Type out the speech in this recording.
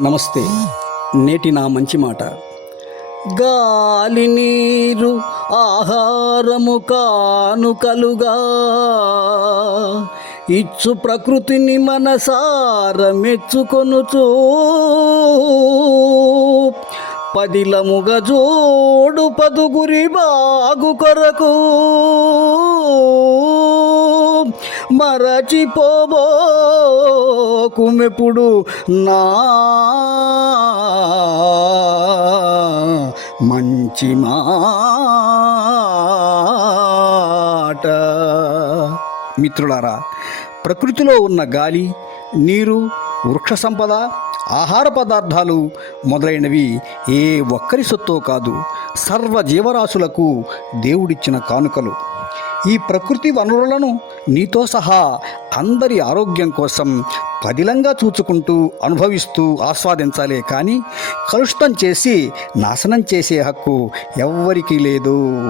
నమస్తే. నేటి నా మంచి మాట. గాలి నీరు ఆహారము కానుకలుగా ఇచ్చు ప్రకృతిని మనసార మెచ్చుకొనుచు పదిలముగ జోడు పదుగురి బాగు కొరకు మరచిపోబోకుమెప్పుడు నా మంచి మాట. మిత్రులారా, ప్రకృతిలో ఉన్న గాలి, నీరు, వృక్ష సంపద, ఆహార పదార్థాలు మొదలైనవి ఏ ఒక్కరి సొత్తో కాదు, సర్వ జీవరాశులకు దేవుడిచ్చిన కానుకలు. ఈ ప్రకృతి వనరులను నీతో సహా అందరి ఆరోగ్యం కోసం పదిలంగా చూచుకుంటూ అనుభవిస్తూ ఆస్వాదించాలే కానీ కలుషితం చేసి నాశనం చేసే హక్కు ఎవ్వరికీ లేదు.